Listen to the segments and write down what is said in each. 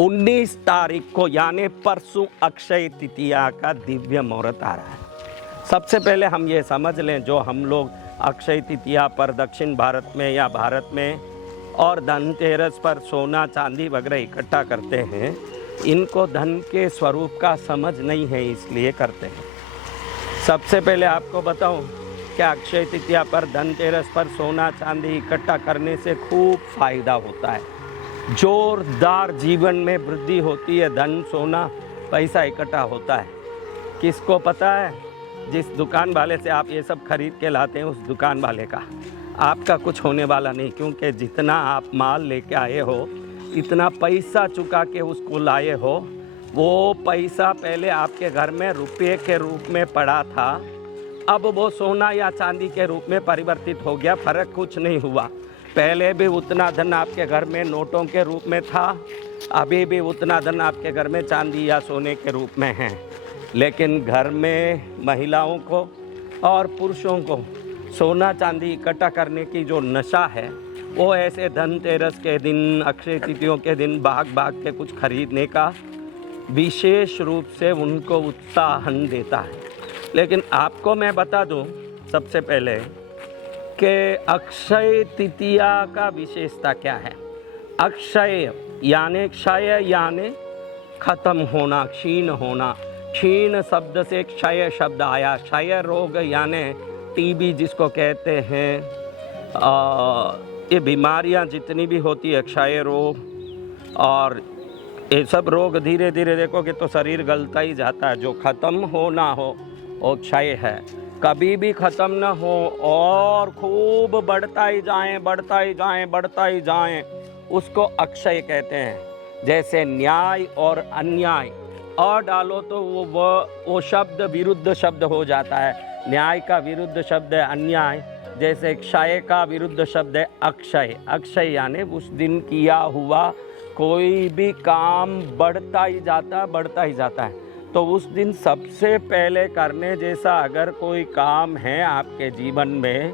19 तारीख को यानी परसों अक्षय तृतीया का दिव्य मुहूर्त आ रहा है। सबसे पहले हम ये समझ लें, जो हम लोग अक्षय तृतीया पर दक्षिण भारत में या भारत में और धनतेरस पर सोना चांदी वगैरह इकट्ठा करते हैं, इनको धन के स्वरूप का समझ नहीं है, इसलिए करते हैं। सबसे पहले आपको बताऊं कि अक्षय तृतीया पर धनतेरस पर सोना चांदी इकट्ठा करने से खूब फायदा होता है, जोरदार जीवन में वृद्धि होती है, धन सोना पैसा इकट्ठा होता है। किसको पता है? जिस दुकान वाले से आप ये सब खरीद के लाते हैं, उस दुकान वाले का आपका कुछ होने वाला नहीं, क्योंकि जितना आप माल लेके आए हो, इतना पैसा चुका के उसको लाए हो, वो पैसा पहले आपके घर में रुपये के रूप में पड़ा था, अब वो सोना या चांदी के रूप में परिवर्तित हो गया। फर्क कुछ नहीं हुआ। पहले भी उतना धन आपके घर में नोटों के रूप में था, अभी भी उतना धन आपके घर में चांदी या सोने के रूप में है। लेकिन घर में महिलाओं को और पुरुषों को सोना चांदी इकट्ठा करने की जो नशा है, वो ऐसे धनतेरस के दिन, अक्षय तृतीयों के दिन भाग भाग के कुछ खरीदने का विशेष रूप से उनको उत्साहन देता है। लेकिन आपको मैं बता दूं सबसे पहले कि अक्षय तृतीया का विशेषता क्या है। अक्षय यानी क्षय यानी खत्म होना, क्षीण होना। क्षीण शब्द से क्षय शब्द आया। क्षय रोग यानी टीबी जिसको कहते हैं, ये बीमारियां जितनी भी होती है, क्षय रोग और ये सब रोग धीरे धीरे देखोगे तो शरीर गलता ही जाता है। जो ख़त्म हो ना हो वो क्षय है, कभी भी ख़त्म न हो और खूब बढ़ता ही जाएं, बढ़ता ही जाएं, बढ़ता ही जाएं, उसको अक्षय कहते हैं। जैसे न्याय और अन्याय और डालो तो वो शब्द विरुद्ध शब्द हो जाता है। न्याय का विरुद्ध शब्द है अन्याय, जैसे क्षय का विरुद्ध शब्द है अक्षय। अक्षय यानी उस दिन किया हुआ कोई भी काम बढ़ता ही जाता, बढ़ता ही जाता है। तो उस दिन सबसे पहले करने जैसा अगर कोई काम है आपके जीवन में,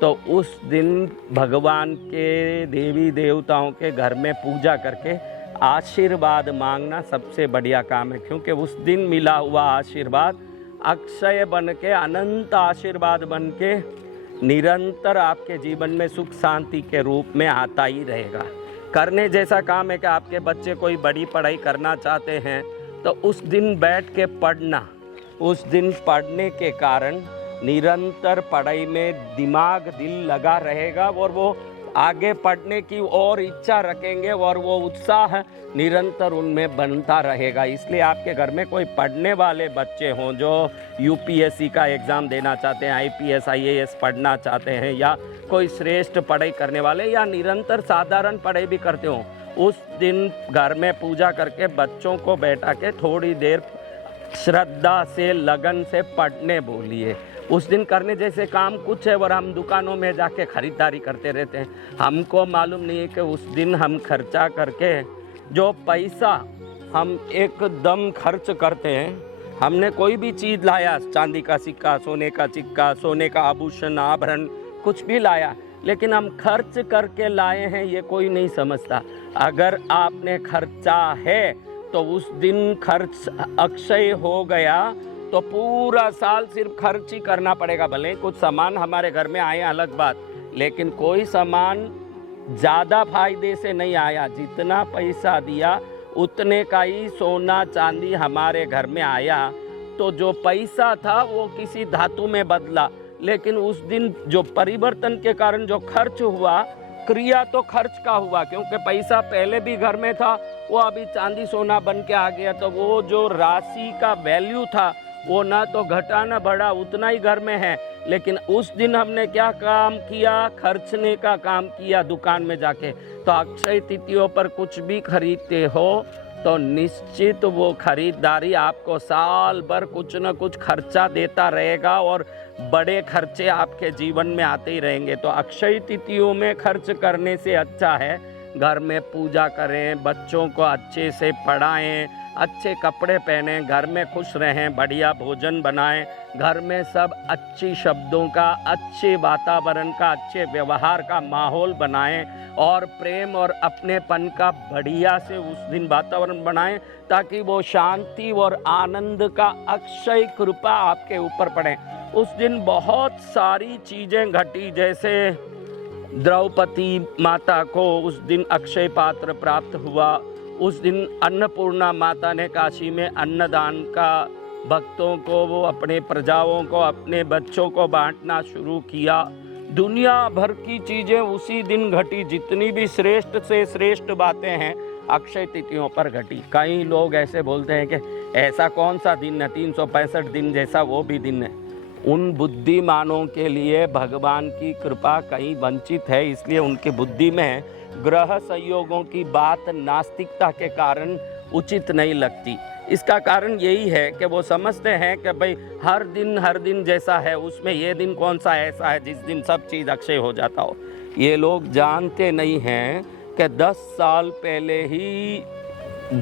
तो उस दिन भगवान के, देवी देवताओं के घर में पूजा करके आशीर्वाद मांगना सबसे बढ़िया काम है। क्योंकि उस दिन मिला हुआ आशीर्वाद अक्षय बन के, अनंत आशीर्वाद बन के निरंतर आपके जीवन में सुख शांति के रूप में आता ही रहेगा। करने जैसा काम है कि आपके बच्चे कोई बड़ी पढ़ाई करना चाहते हैं, तो उस दिन बैठ के पढ़ना, उस दिन पढ़ने के कारण निरंतर पढ़ाई में दिमाग दिल लगा रहेगा और वो आगे पढ़ने की और इच्छा रखेंगे और वो उत्साह निरंतर उनमें बनता रहेगा। इसलिए आपके घर में कोई पढ़ने वाले बच्चे हों जो यूपीएससी का एग्ज़ाम देना चाहते हैं, आईपीएस आईएएस पढ़ना चाहते हैं, या कोई श्रेष्ठ पढ़ाई करने वाले या निरंतर साधारण पढ़ाई भी करते हों, उस दिन घर में पूजा करके बच्चों को बैठा के थोड़ी देर श्रद्धा से, लगन से पढ़ने बोलिए। उस दिन करने जैसे काम कुछ है और हम दुकानों में जाके ख़रीदारी करते रहते हैं। हमको मालूम नहीं है कि उस दिन हम खर्चा करके जो पैसा हम एकदम खर्च करते हैं, हमने कोई भी चीज़ लाया, चांदी का सिक्का, सोने का सिक्का, सोने का आभूषण, आभरण, कुछ भी लाया, लेकिन हम खर्च करके लाए हैं ये कोई नहीं समझता। अगर आपने खर्चा है तो उस दिन खर्च अक्षय हो गया तो पूरा साल सिर्फ खर्च ही करना पड़ेगा। भले कुछ सामान हमारे घर में आए अलग बात, लेकिन कोई सामान ज़्यादा फायदे से नहीं आया। जितना पैसा दिया उतने का ही सोना चांदी हमारे घर में आया। तो जो पैसा था वो किसी धातु में बदला, लेकिन उस दिन जो परिवर्तन के कारण जो खर्च हुआ, क्रिया तो खर्च का हुआ, क्योंकि पैसा पहले भी घर में था, वो अभी चांदी सोना बन के आ गया। तो वो जो राशि का वैल्यू था वो ना तो घटा ना बढ़ा, उतना ही घर में है। लेकिन उस दिन हमने क्या काम किया? खर्चने का काम किया दुकान में जाके। तो अक्षय तृतीयों पर कुछ भी खरीदते हो तो निश्चित वो खरीदारी आपको साल भर कुछ न कुछ खर्चा देता रहेगा और बड़े खर्चे आपके जीवन में आते ही रहेंगे। तो अक्षय तृतीयों में खर्च करने से अच्छा है घर में पूजा करें, बच्चों को अच्छे से पढ़ाएं, अच्छे कपड़े पहनें, घर में खुश रहें, बढ़िया भोजन बनाएं, घर में सब अच्छी शब्दों का, अच्छे वातावरण का, अच्छे व्यवहार का माहौल बनाएं और प्रेम और अपनेपन का बढ़िया से उस दिन वातावरण बनाएं, ताकि वो शांति और आनंद का अक्षय कृपा आपके ऊपर पड़े। उस दिन बहुत सारी चीज़ें घटी, जैसे द्रौपदी माता को उस दिन अक्षय पात्र प्राप्त हुआ। उस दिन अन्नपूर्णा माता ने काशी में अन्नदान का भक्तों को, वो अपने प्रजाओं को, अपने बच्चों को बांटना शुरू किया। दुनिया भर की चीज़ें उसी दिन घटी। जितनी भी श्रेष्ठ से श्रेष्ठ बातें हैं अक्षय तिथियों पर घटी। कई लोग ऐसे बोलते हैं कि ऐसा कौन सा दिन है, 365 दिन जैसा वो भी दिन है। उन बुद्धिमानों के लिए भगवान की कृपा कहीं वंचित है, इसलिए उनकी बुद्धि में ग्रह संयोगों की बात नास्तिकता के कारण उचित नहीं लगती। इसका कारण यही है कि वो समझते हैं कि भाई हर दिन जैसा है, उसमें ये दिन कौन सा ऐसा है जिस दिन सब चीज़ अक्षय हो जाता हो। ये लोग जानते नहीं हैं कि 10 साल पहले ही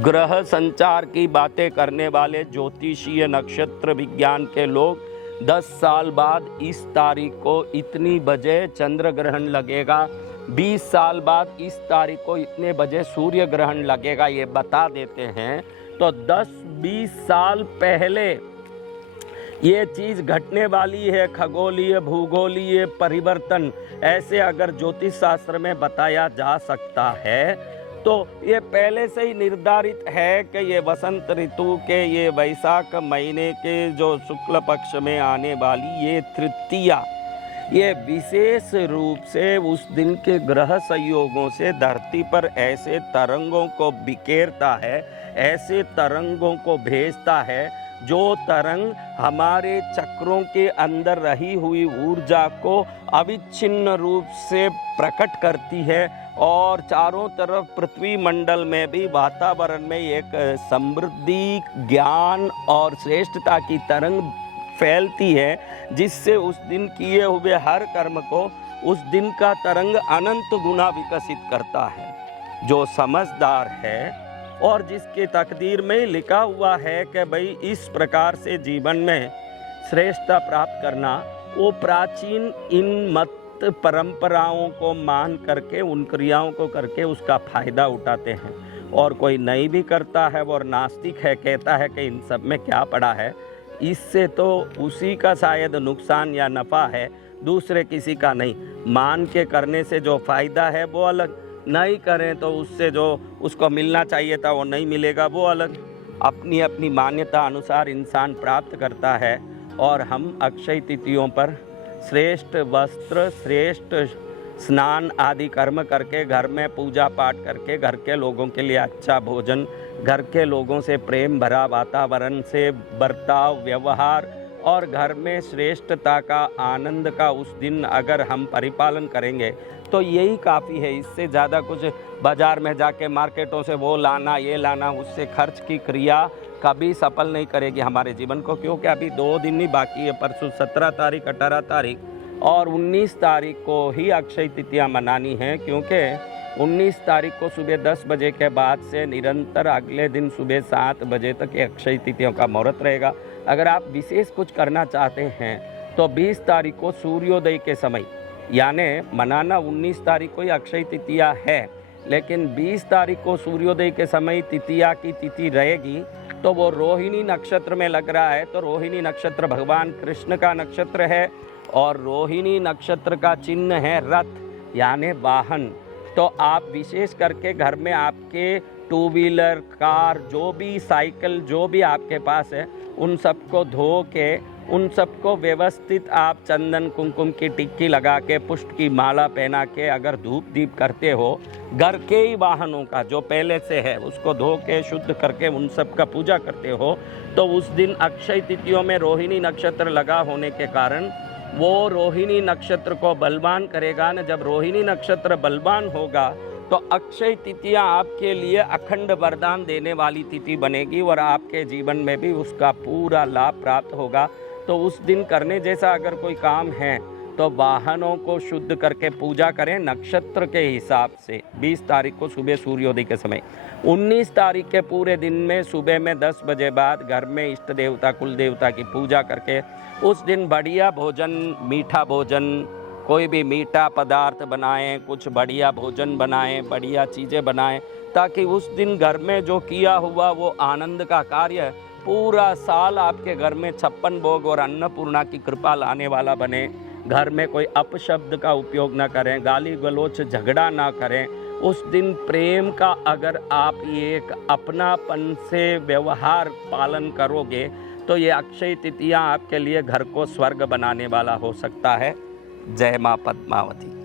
ग्रह संचार की बातें करने वाले ज्योतिषीय नक्षत्र विज्ञान के लोग 10 साल बाद इस तारीख को इतनी बजे चंद्र ग्रहण लगेगा, 20 साल बाद इस तारीख को इतने बजे सूर्य ग्रहण लगेगा, ये बता देते हैं। तो 10-20 साल पहले ये चीज़ घटने वाली है। खगोलीय भूगोलीय परिवर्तन ऐसे अगर ज्योतिष शास्त्र में बताया जा सकता है तो ये पहले से ही निर्धारित है कि ये वसंत ऋतु के ये वैशाख महीने के जो शुक्ल पक्ष में आने वाली ये तृतीया, ये विशेष रूप से उस दिन के ग्रह संयोगों से धरती पर ऐसे तरंगों को बिखेरता है, ऐसे तरंगों को भेजता है जो तरंग हमारे चक्रों के अंदर रही हुई ऊर्जा को अविच्छिन्न रूप से प्रकट करती है और चारों तरफ पृथ्वी मंडल में भी वातावरण में एक समृद्धि, ज्ञान और श्रेष्ठता की तरंग फैलती है, जिससे उस दिन किए हुए हर कर्म को उस दिन का तरंग अनंत गुना विकसित करता है। जो समझदार है और जिसके तकदीर में लिखा हुआ है कि भाई इस प्रकार से जीवन में श्रेष्ठता प्राप्त करना, वो प्राचीन इन मत परंपराओं को मान करके, उन क्रियाओं को करके उसका फायदा उठाते हैं। और कोई नहीं भी करता है और नास्तिक है, कहता है कि इन सब में क्या पड़ा है, इससे तो उसी का शायद नुकसान या नफ़ा है, दूसरे किसी का नहीं। मान के करने से जो फ़ायदा है वो अलग, नहीं करें तो उससे जो उसको मिलना चाहिए था वो नहीं मिलेगा, वो अलग। अपनी अपनी मान्यता अनुसार इंसान प्राप्त करता है। और हम अक्षय तिथियों पर श्रेष्ठ वस्त्र, श्रेष्ठ स्नान आदि कर्म करके, घर में पूजा पाठ करके, घर के लोगों के लिए अच्छा भोजन, घर के लोगों से प्रेम भरा वातावरण से बर्ताव, व्यवहार और घर में श्रेष्ठता का, आनंद का उस दिन अगर हम परिपालन करेंगे तो यही काफ़ी है। इससे ज़्यादा कुछ बाज़ार में जाके मार्केटों से वो लाना ये लाना, उससे खर्च की क्रिया कभी सफल नहीं करेगी हमारे जीवन को, क्योंकि अभी 2 दिन ही बाकी है। परसों 17 तारीख, 18 तारीख और 19 तारीख को ही अक्षय तिथियाँ मनानी हैं, क्योंकि 19 तारीख को सुबह 10 बजे के बाद से निरंतर अगले दिन सुबह 7 बजे तक ये अक्षय तिथियों का मुहूर्त रहेगा। अगर आप विशेष कुछ करना चाहते हैं तो 20 तारीख को सूर्योदय के समय, यानी मनाना 19 तारीख को ही अक्षय तिथिया है, लेकिन 20 तारीख को सूर्योदय के समय तिथिया की तिथि रहेगी। तो वो रोहिणी नक्षत्र में लग रहा है, तो रोहिणी नक्षत्र भगवान कृष्ण का नक्षत्र है और रोहिणी नक्षत्र का चिन्ह है रथ यानी वाहन। तो आप विशेष करके घर में आपके 2 व्हीलर, कार, जो भी साइकिल, जो भी आपके पास है, उन सबको धो के, उन सबको व्यवस्थित आप चंदन कुमकुम की टिक्की लगा के, पुष्प की माला पहना के अगर धूप दीप करते हो, घर के ही वाहनों का जो पहले से है उसको धो के शुद्ध करके उन सब का पूजा करते हो, तो उस दिन अक्षय तिथियों में रोहिणी नक्षत्र लगा होने के कारण वो रोहिणी नक्षत्र को बलवान करेगा न। जब रोहिणी नक्षत्र बलवान होगा तो अक्षय तिथियाँ आपके लिए अखंड वरदान देने वाली तिथि बनेगी और आपके जीवन में भी उसका पूरा लाभ प्राप्त होगा। तो उस दिन करने जैसा अगर कोई काम है तो वाहनों को शुद्ध करके पूजा करें नक्षत्र के हिसाब से। 20 तारीख को सुबह सूर्योदय के समय, 19 तारीख के पूरे दिन में सुबह में 10 बजे बाद घर में इष्ट देवता कुल देवता की पूजा करके उस दिन बढ़िया भोजन, मीठा भोजन, कोई भी मीठा पदार्थ बनाएं, कुछ बढ़िया भोजन बनाएं, बढ़िया चीज़ें बनाएं, ताकि उस दिन घर में जो किया हुआ वो आनंद का कार्य पूरा साल आपके घर में 56 भोग और अन्नपूर्णा की कृपा लाने वाला बने। घर में कोई अपशब्द का उपयोग ना करें, गाली गलोच झगड़ा ना करें। उस दिन प्रेम का अगर आप ये एक अपनापन से व्यवहार पालन करोगे तो ये अक्षय तृतीया आपके लिए घर को स्वर्ग बनाने वाला हो सकता है। जय माँ पद्मावती।